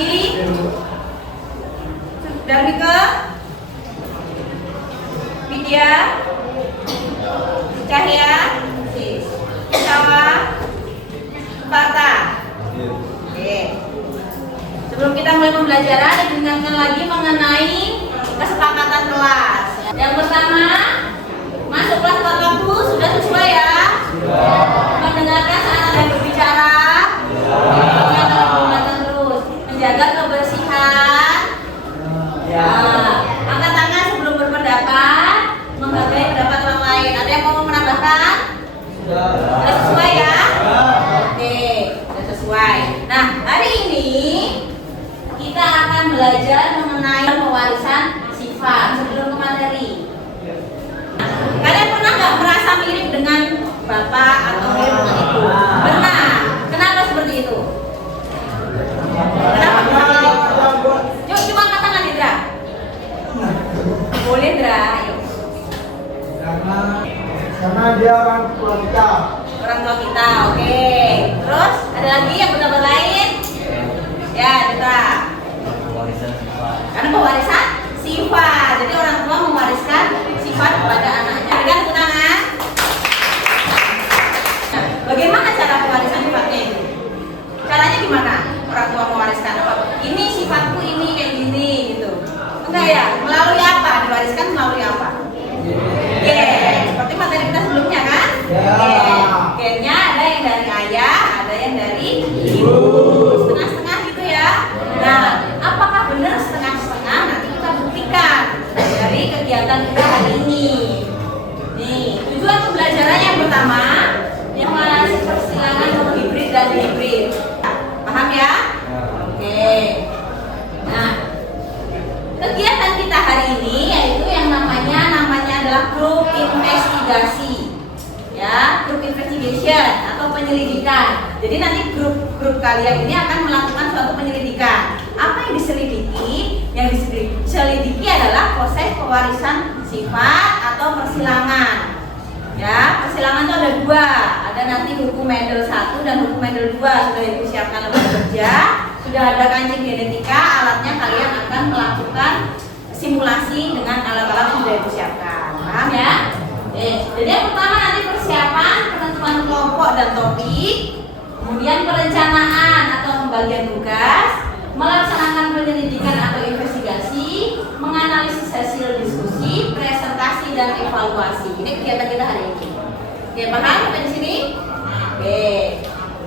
lagi. Darmika, Widya, Cahya, Sawa, Fata. Oke. Sebelum kita mulai pembelajaran, diingatkan lagi mengenai kesepakatan kelas. Yang pertama, masuk kelas tepat waktu, sudah sesuai ya? Mendengarkan saat ada yang berbicara, mendengarkan terus, menjaga kebersihan, angkat tangan sebelum berpendapat, menghargai pendapat orang lain. Ada yang mau menambahkan? Sudah sesuai ya? Oke, sudah sesuai. Nah, hari ini kita akan belajar mengenai pewarisan sifat sebelum ke materi. Kalian pernah nggak merasa mirip dengan bapak atau mirip dengan ibu? Pernah. Kenapa seperti itu? Kenapa seperti itu? Yuk, coba angkat tangan, Indra. Boleh, Indra. Ayo. Karena dia orang tua kita. Orang tua kita, oke. Terus ada lagi yang pendapat lain? Ya, Indra. Karena pewarisan sifat. Jadi orang tua mewariskan sifat kepada anaknya. Berikan tepuk tangan. Nah, bagaimana cara pewarisan sifatnya itu? Caranya gimana? Orang tua mewariskan apa? Ini sifatku ini kayak gini gitu. Enggak ya? Melalui apa? Diwariskan melalui apa? Seperti materi kita sebelumnya kan? Gennya ada yang dari ayah, ada yang dari ibu. Setengah-setengah gitu ya. Nah, apakah benar setengah-setengah? Nanti kita buktikan dari kegiatan kita hari ini. Nih, tujuan pembelajaran yang pertama yang menganalisis persilangan hibrid dan hibrid. Paham ya? Oke. Nah, kegiatan kita hari ini yaitu yang namanya adalah grup investigasi. Ya, grup investigation atau penyelidikan. Jadi nanti grup kalian ini akan melakukan suatu penyelidikan. Apa yang diselidiki? Yang diselidiki adalah proses pewarisan sifat atau persilangan. Ya, persilangan itu ada dua. Ada nanti hukum Mendel 1 dan hukum Mendel 2 sudah dipersiapkan lembaga kerja. Sudah ada kancing genetika, alatnya kalian akan melakukan simulasi dengan alat-alat yang sudah dipersiapkan. Paham ya? Jadi yang pertama nanti persiapan penentuan kelompok dan topik, kemudian perencanaan atau pembagian tugas, melaksanakan penyelidikan atau investigasi, menganalisis hasil diskusi, presentasi dan evaluasi. Ini kegiatan kita hari ini. Oke, paham sampai di sini? Oke.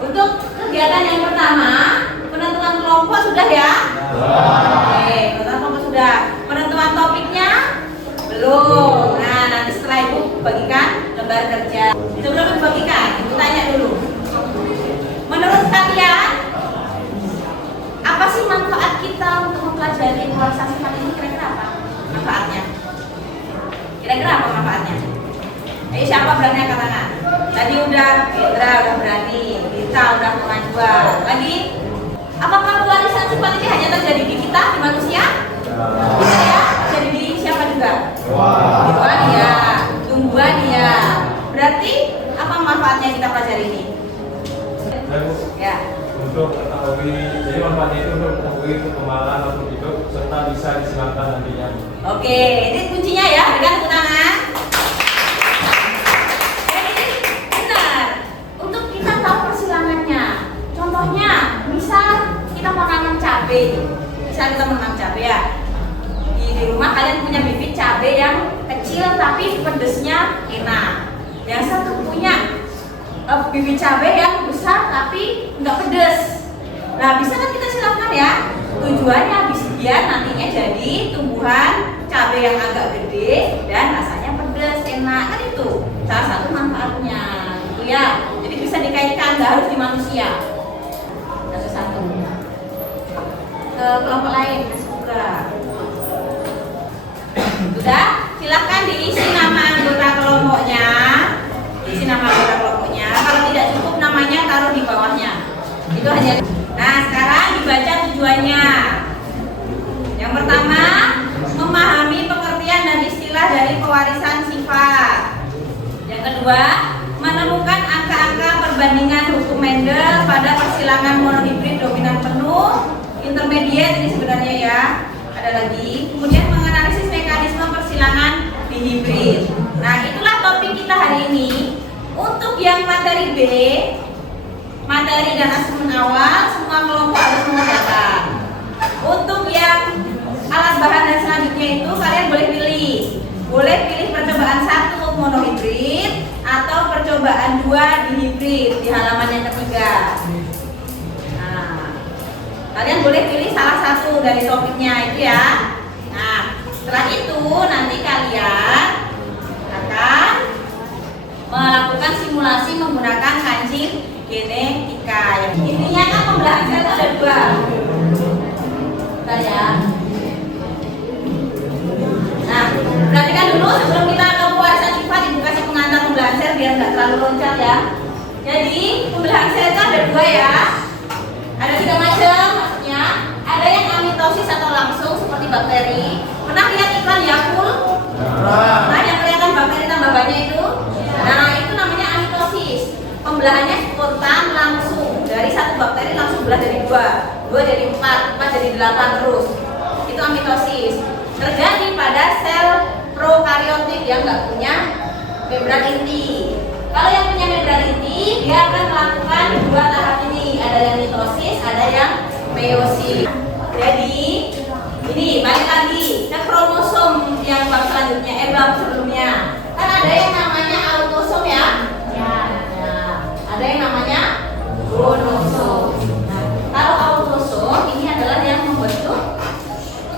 Untuk kegiatan yang pertama, penentuan kelompok sudah ya? Oke, penentuan kelompok sudah. Penentuan topiknya belum. Nah, nanti setelah itu bagikan lembar kerja. Sebelum dibagikan, ibu tanya dulu. Menurut kalian, apa sih manfaat kita untuk mempelajari pewarisan sifat ini? Kira-kira apa manfaatnya? Kira-kira apa manfaatnya? Ayo, siapa berani angkat tangan? Tadi udah, Indra udah berani, Rita udah kemajuan. Lagi, apakah pewarisan sifat ini hanya terjadi di kita, di manusia? Bisa ya? Terjadi di siapa juga? Hewan ya, tumbuhan ya. Berarti apa manfaatnya kita pelajari ini? Ya. Untuk mengetahui, jadi manfaatnya itu untuk mengetahui perkembangan makhluk hidup serta bisa disilangkan nantinya. Oke, ini kuncinya ya, berikan tepuk tangan. Jadi benar, untuk kita tahu persilangannya. Contohnya, misal kita mau nanam cabai, misal kita mau nanam cabai ya. Di rumah kalian punya bibit cabai yang kecil tapi pedesnya enak. Yang satu punya bibit cabai yang besar tapi nggak pedes. Nah, bisa kan kita silakan ya. Tujuannya biar nantinya jadi tumbuhan cabai yang agak gede dan rasanya pedes, enak kan itu. Salah satu manfaatnya, gitu ya. Jadi bisa dikaitkan, nggak harus di manusia. Satu. Ke kelompok lain, semoga. Sudah, silahkan diisi nama anggota kelompoknya. Isi nama anggota kelompoknya. Kalau tidak cukup namanya taruh di bawahnya. Itu hanya. Nah, sekarang dibaca tujuannya. Yang pertama, memahami pengertian dan istilah dari pewarisan sifat. Yang kedua, menemukan angka-angka perbandingan hukum Mendel pada persilangan monohibrid dominan penuh, intermediat ada lagi. Kemudian menganalisis mekanisme persilangan di hibrid. Nah, itulah topik kita hari ini. Untuk yang materi B, materi dan asesmen awal, semua kelompok harus mengerjakan. Untuk yang alat bahan dan selanjutnya itu kalian boleh pilih. Boleh pilih percobaan 1 monohibrid atau percobaan 2 dihibrid di halaman yang ketiga. Nah, kalian boleh pilih salah satu dari topiknya itu ya. Nah, setelah itu nanti kalian akan melakukan simulasi menggunakan kancing genetika. Intinya kan pembelahan sel itu ada 2. Bentar ya. Nah, perhatikan dulu sebelum kita ke pewarisan sifat, ibu kasih pengantar pembelahan sel biar nggak terlalu loncat ya. Jadi pembelahan sel itu ada 2 ya. Ada 3 macam maksudnya. Ada yang amitosis atau langsung seperti bakteri. Pernah lihat iklan Yakult? Nah, yang kelihatan bakteri tambah banyak itu. Nah, itu namanya amitosis. Pembelahannya spontan langsung. Dari 1 bakteri langsung belah jadi 2, 2 jadi 4, 4 jadi 8 terus. Itu amitosis. Terjadi pada sel prokaryotik yang nggak punya membran inti. Kalau yang punya membran inti, dia akan melakukan 2 tahap ini. Ada yang mitosis, ada yang meiosis. Jadi, ini balik lagi ke kromosom yang bab selanjutnya, bab sebelumnya. Kan ada yang namanya autosom ya? Ya. Ada yang namanya gonosom. Nah, kalau autosom ini adalah yang membentuk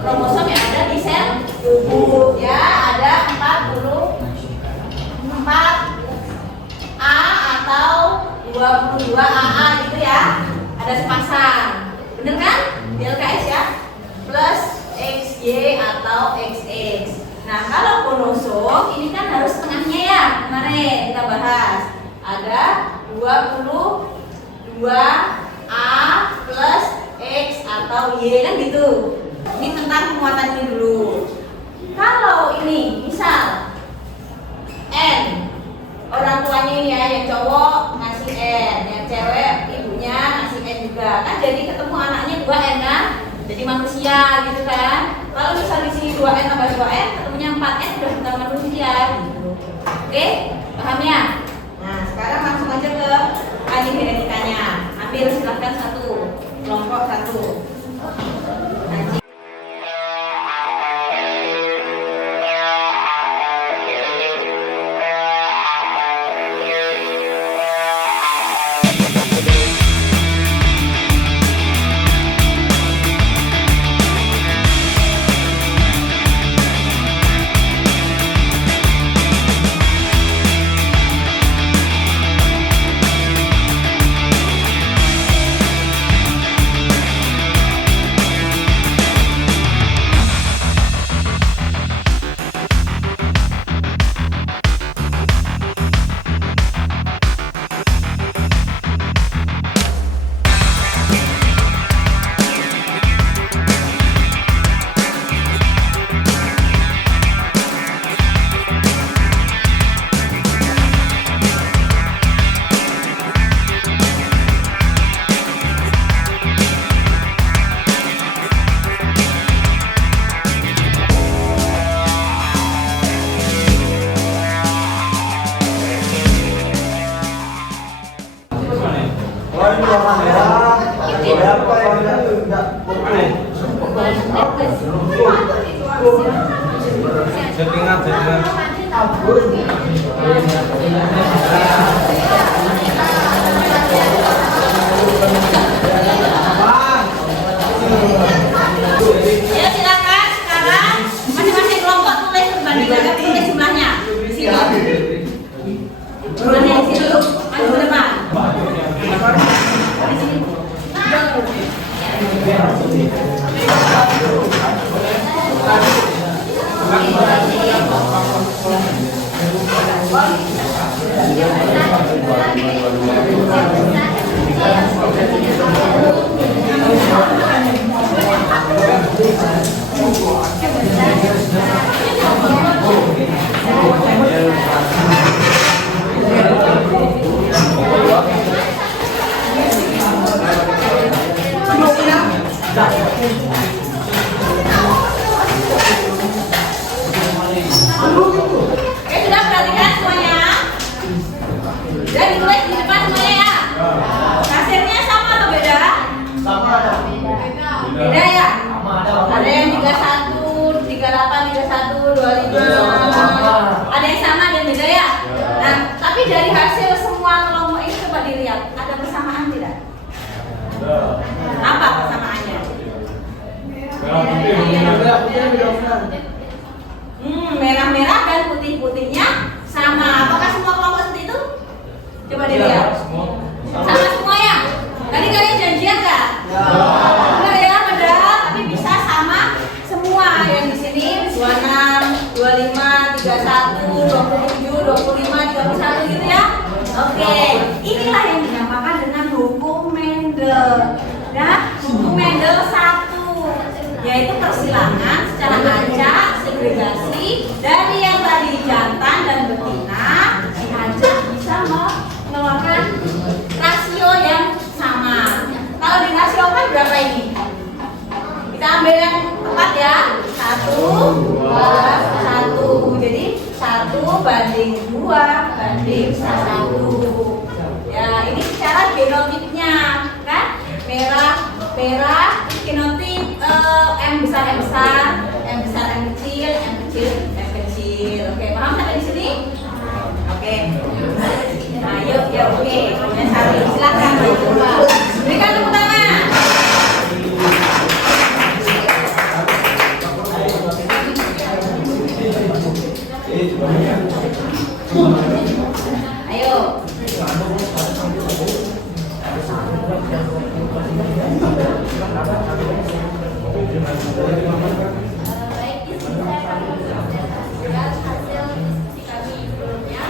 kromosom yang ada di sel tubuh. Ya, ada 44 A atau 22 AA gitu ya. Ada sepasang. Bener kan? Di LKS ya. Plus XY atau XX. Nah, kalau gonosom ini kan harus setengahnya ya. Kemarin kita bahas. Ada 22 A plus X atau Y kan gitu. Ini tentang penguatan ini dulu. Kalau ini misal N, orang tuanya ini ya, yang cowok ngasih N, yang cewek ibunya ngasih N juga. Kan jadi ketemu anaknya 2N kan? Jadi manusia gitu kan. Kalau misal di sini 2N tambah 2N, ketemunya 4N sudah bukan manusia gitu. Oke, paham ya? Nah, sekarang langsung aja ke kancing genetikanya. Ambil silahkan 1, kelompok 1. Kancing. Settingan. Ya silakan sekarang masing-masing kelompok tulis perbandingan, tulis jumlahnya di sini. Jumlahnya di sini. Maju ke depan. Di sini. Merah-merah dan putih-putihnya sama. Apakah semua kelompok seperti itu? Coba dilihat. Sama semua ya? Tadi kalian janjian nggak? Enggak ya, padahal tapi bisa sama semua. Yang di sini 26, 25, 31, 27, 25, 31 gitu ya. Oke, inilah yang dinamakan dengan hukum Mendel. Nah, hukum Mendel 1, yaitu persilangan secara acak, segregasi dari yang tadi jantan dan betina diajak bisa mengeluarkan rasio yang sama. Kalau di rasiokan berapa ini? Kita ambil yang tepat ya. 1, 2, 1. Jadi 1:2:1. Ya, ini secara genotipnya kan? Merah genotip M besar, M kecil. Oke, paham sampai di sini? Oke. Nah, yuk, oke. Yang satu, silakan coba. Berikan tepuk tangan. Ayo. Baik, di sini saya akan menjelaskan hasil diskusi kami sebelumnya.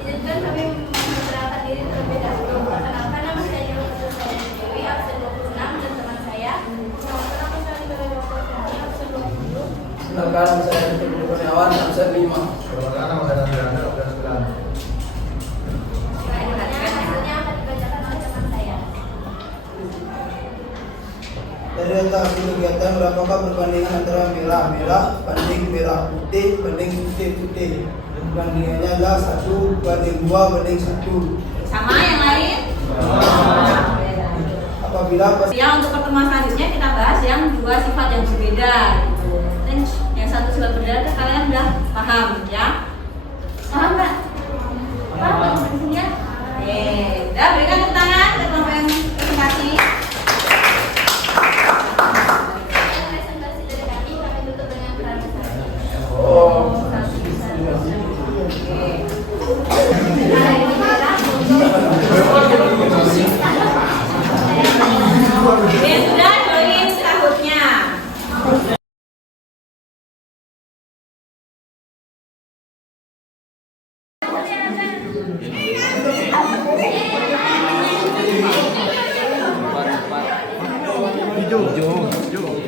Izinkan kami memperkenalkan diri terlebih dahulu. Perkenalkan, nama saya Nurul Saya Dewi, absen 26, dan teman saya. Perkenalkan, nama saya Nurul Saya absen 20. Perkenalkan, nama saya Nurul Kurniawan, absen 5. Perkenalkan, nama saya Nurul absen 9. Selanjutnya, hasilnya akan dibacakan oleh teman saya. Dari data hasil kegiatan, berapakah perbandingan antara merah banding merah putih banding putih? Perbandingannya adalah 1:2:1. Sama yang lain? Apabila Ya, untuk pertemuan selanjutnya kita bahas yang dua sifat yang berbeda. Dan yang satu sifat berbeda kalian udah paham ya? Paham nggak? Paham nggak di sini ya? Udah, berikan tepuk tangan ke kelompok yang presentasi. Sekian presentasi dari kami tutup dengan peran besar. Ya sudah, join selanjutnya. Hijau.